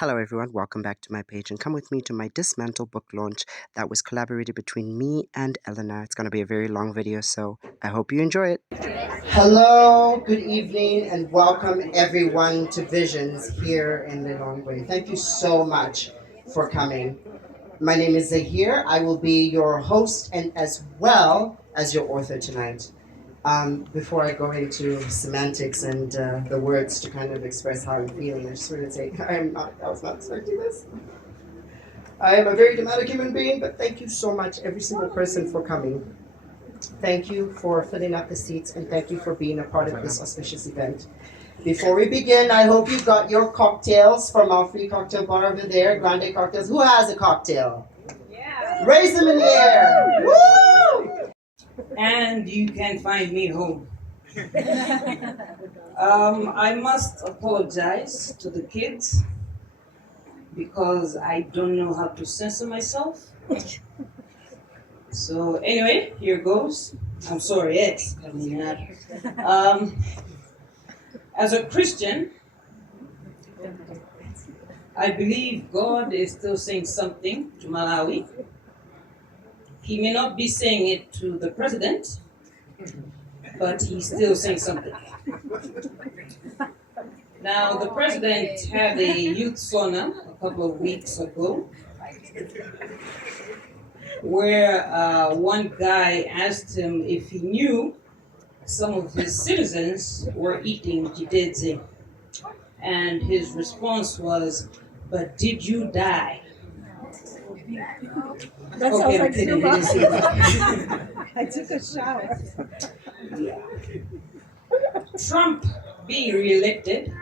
Hello everyone, welcome back to my page and come with me to my Dismantle book launch that was collaborated between me and Elena. It's going to be a very long video, so I hope you enjoy it. Hello, good evening, and welcome everyone to Visions here in Lilongwe. Thank you so much for coming. My name is Zahir. I will be your host and as well as your author tonight. Before I go into semantics and the words to kind of express how I'm feeling, I just wanted to say I was not expecting this. I am a very dramatic human being, but thank you so much, every single person, for coming. Thank you for filling up the seats, and thank you for being a part of this auspicious event. Before we begin, I hope you got your cocktails from our free cocktail bar over there, Grande Cocktails. Who has a cocktail? Yeah. Raise them in the air. Woo! And you can find me home. I must apologize to the kids because I don't know how to censor myself. So anyway, here goes. I'm sorry, ex. As a Christian, I believe God is still saying something to Malawi. He may not be saying it to the president, but he's still saying something. Now, the president had a youth sauna a couple of weeks ago, where one guy asked him if he knew some of his citizens were eating Jade. And his response was, "But did you die?" That sounds like too much. I took a shower. Yeah. Trump being reelected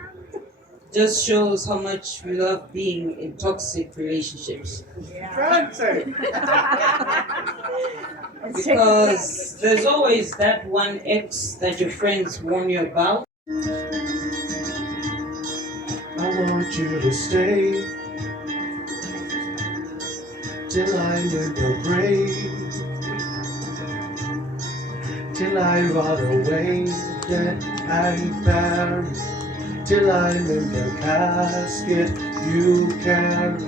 just shows how much we love being in toxic relationships. Yeah. Because there's always that one ex that your friends warn you about. I want you to stay till I'm in the grave, till I rot away, dead and buried, till I'm in the casket you carry.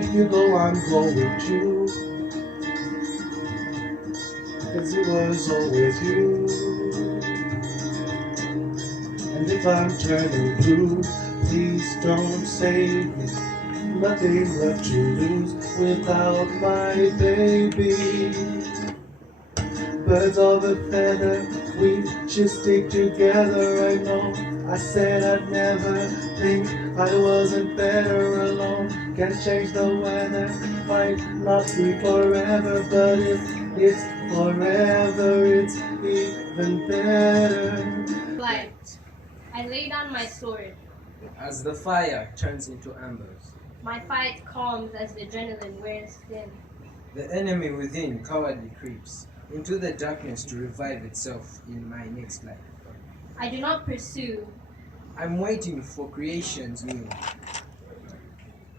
If you go, I'm going too, 'cause it was always you. And if I'm turning blue, please don't save me. Nothing left to lose without my baby. Birds of a feather, we should stick together. I know I said I'd never think I wasn't better alone. Can't change the weather, might not be forever, but if it's forever, it's even better. Light. I lay down my sword. As the fire turns into embers, My fight calms as the adrenaline wears thin. the enemy within cowardly creeps into the darkness to revive itself in my next life. I do not pursue. I'm waiting for creation's new.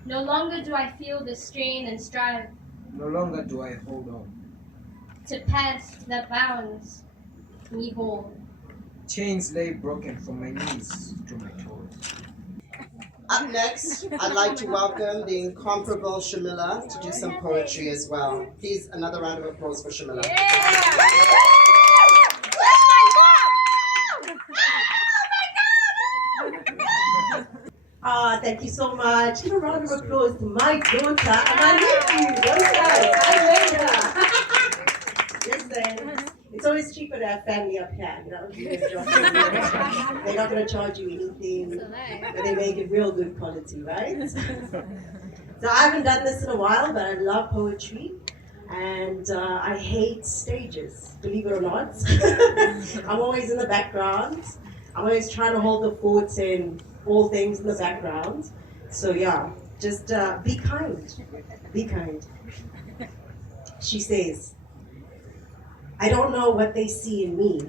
No longer do I feel the strain and strive No longer do I hold on. to pass that bounds me whole. Chains lay broken from my knees to my toes. Up next, I'd like to welcome the incomparable Sharmila to do some poetry as well. Please, another round of applause for Sharmila. Thank you so much. Give a round of applause to my daughter and my nephew. Elena. Yes, then. It's always cheaper to have family up here. You know, they're not going to charge you anything, but they make it real good quality, right? So I haven't done this in a while, but I love poetry. And I hate stages, believe it or not. I'm always in the background. I'm always trying to hold the fort and all things in the background. So yeah, just be kind. Be kind. She says, I don't know what they see in me.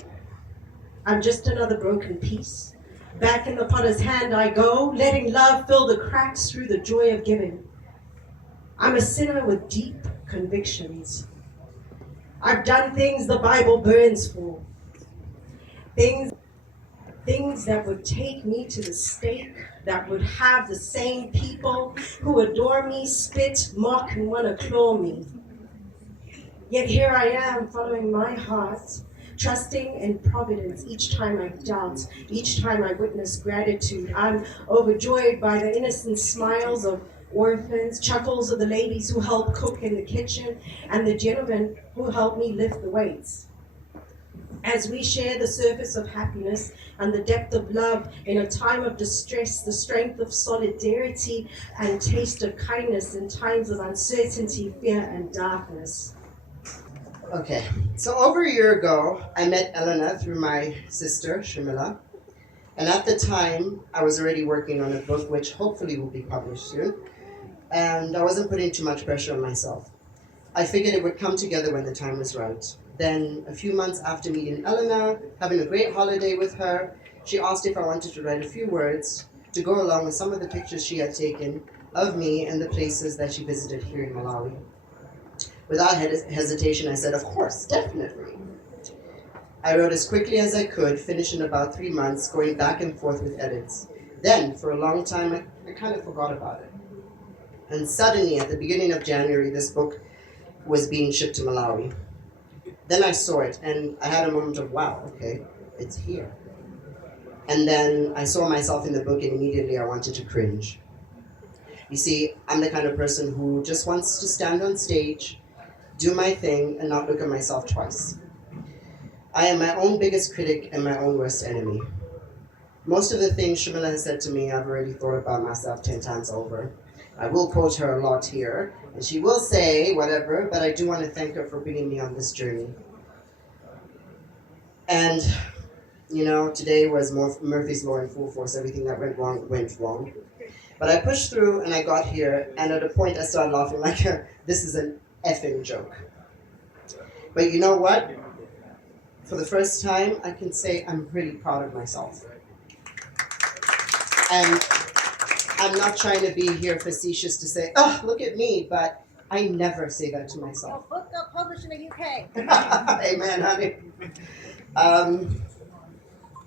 I'm just another broken piece. Back in the potter's hand I go, letting love fill the cracks through the joy of giving. I'm a sinner with deep convictions. I've done things the Bible burns for. Things that would take me to the stake, that would have the same people who adore me, spit, mock, and want to claw me. Yet here I am, following my heart, trusting in providence each time I doubt, each time I witness gratitude. I'm overjoyed by the innocent smiles of orphans, chuckles of the ladies who help cook in the kitchen, and the gentlemen who help me lift the weights. As we share the surface of happiness and the depth of love in a time of distress, the strength of solidarity and taste of kindness in times of uncertainty, fear, and darkness. Okay, so over a year ago, I met Elena through my sister, Sharmila. And at the time, I was already working on a book which hopefully will be published soon. And I wasn't putting too much pressure on myself. I figured it would come together when the time was right. Then, a few months after meeting Elena, having a great holiday with her, she asked if I wanted to write a few words to go along with some of the pictures she had taken of me and the places that she visited here in Malawi. Without hesitation, I said, of course, definitely. I wrote as quickly as I could, finished in about 3 months, going back and forth with edits. Then, for a long time, I kind of forgot about it. And suddenly, at the beginning of January, this book was being shipped to Malawi. Then I saw it, and I had a moment of, wow, okay, it's here. And then I saw myself in the book, and immediately I wanted to cringe. You see, I'm the kind of person who just wants to stand on stage, do my thing, and not look at myself twice. I am my own biggest critic and my own worst enemy. Most of the things Sharmila has said to me, I've already thought about myself 10 times over. I will quote her a lot here, and she will say whatever, but I do want to thank her for bringing me on this journey. And, today was Murphy's Law in full force. Everything that went wrong, went wrong. But I pushed through, and I got here, and at a point I started laughing like, this is an effing joke. But you know what? For the first time, I can say I'm really proud of myself. And I'm not trying to be here facetious to say, oh, look at me, but I never say that to myself. Well, book got published in the UK. Amen, honey.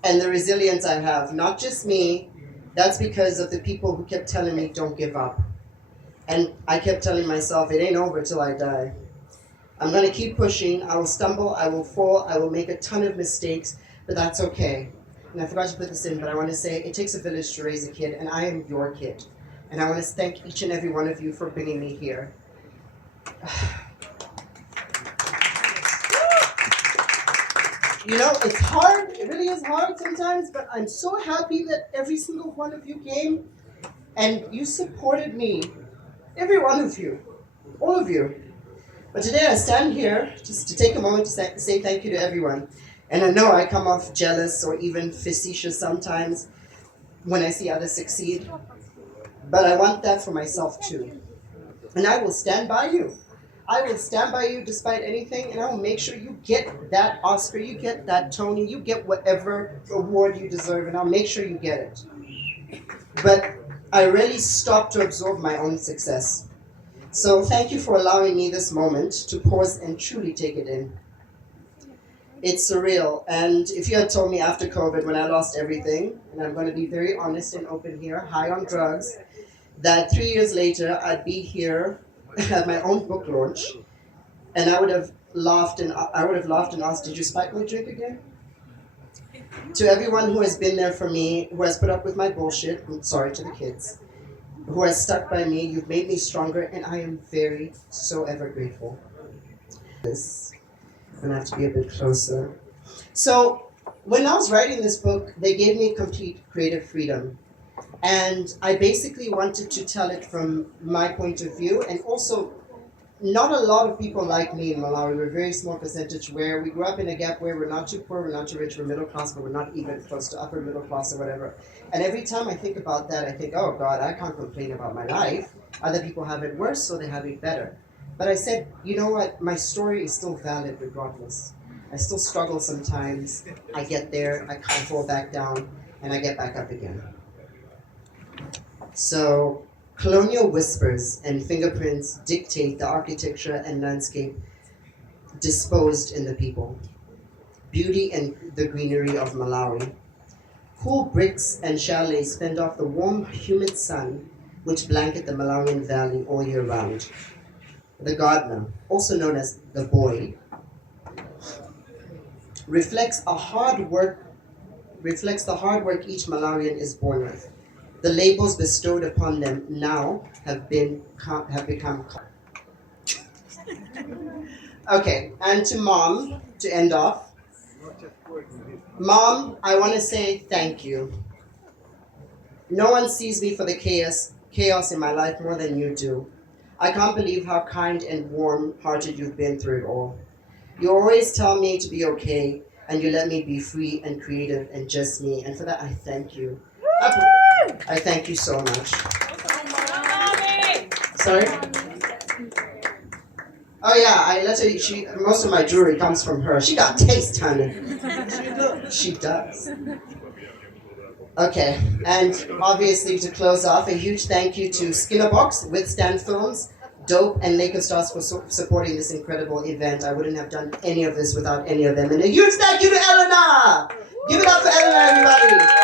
And the resilience I have, not just me, that's because of the people who kept telling me, don't give up. And I kept telling myself, it ain't over till I die. I'm going to keep pushing. I will stumble, I will fall, I will make a ton of mistakes, but that's okay. And I forgot to put this in, but I want to say it takes a village to raise a kid, and I am your kid. And I want to thank each and every one of you for bringing me here. It's hard. It really is hard sometimes, but I'm so happy that every single one of you came and you supported me. Every one of you. All of you. But today I stand here just to take a moment to say thank you to everyone. And I know I come off jealous or even facetious sometimes when I see others succeed. But I want that for myself too. And I will stand by you. I will stand by you despite anything, and I will make sure you get that Oscar, you get that Tony, you get whatever award you deserve, and I'll make sure you get it. But I really stopped to absorb my own success. So thank you for allowing me this moment to pause and truly take it in. It's surreal, and if you had told me after COVID, when I lost everything, and I'm going to be very honest and open here, high on drugs, that 3 years later I'd be here at my own book launch, and I would have laughed and asked, did you spike my drink again? To everyone who has been there for me, who has put up with my bullshit, I'm sorry to the kids, who has stuck by me, you've made me stronger, and I am very, so ever grateful. I'm gonna have to be a bit closer. So, when I was writing this book, they gave me complete creative freedom. And I basically wanted to tell it from my point of view, and also not a lot of people like me in Malawi. We're a very small percentage where we grew up in a gap where we're not too poor, we're not too rich, we're middle class, but we're not even close to upper middle class or whatever. And every time I think about that, I think, oh God, I can't complain about my life. Other people have it worse, so they have it better. But I said, you know what, my story is still valid regardless. I still struggle sometimes. I get there, I can't fall back down, and I get back up again. So, colonial whispers and fingerprints dictate the architecture and landscape disposed in the people. Beauty and the greenery of Malawi. Cool bricks and chalets fend off the warm, humid sun which blanket the Malawian Valley all year round. The gardener, also known as the boy, reflects the hard work each Malawian is born with. The labels bestowed upon them now have become. Okay, and to Mom, to end off. Mom, I want to say thank you. No one sees me for the chaos in my life more than you do. I can't believe how kind and warm-hearted you've been through it all. You always tell me to be okay, and you let me be free and creative and just me, and for that I thank you. I thank you so much. Sorry? Oh yeah, I let her. Most of my jewelry comes from her. She got taste, honey. She does. Okay, and obviously to close off, a huge thank you to Skinnerboox, Withstand Films, Dope, and Laker Stars for supporting this incredible event. I wouldn't have done any of this without any of them. And a huge thank you to Elena! Give it up for Elena, everybody!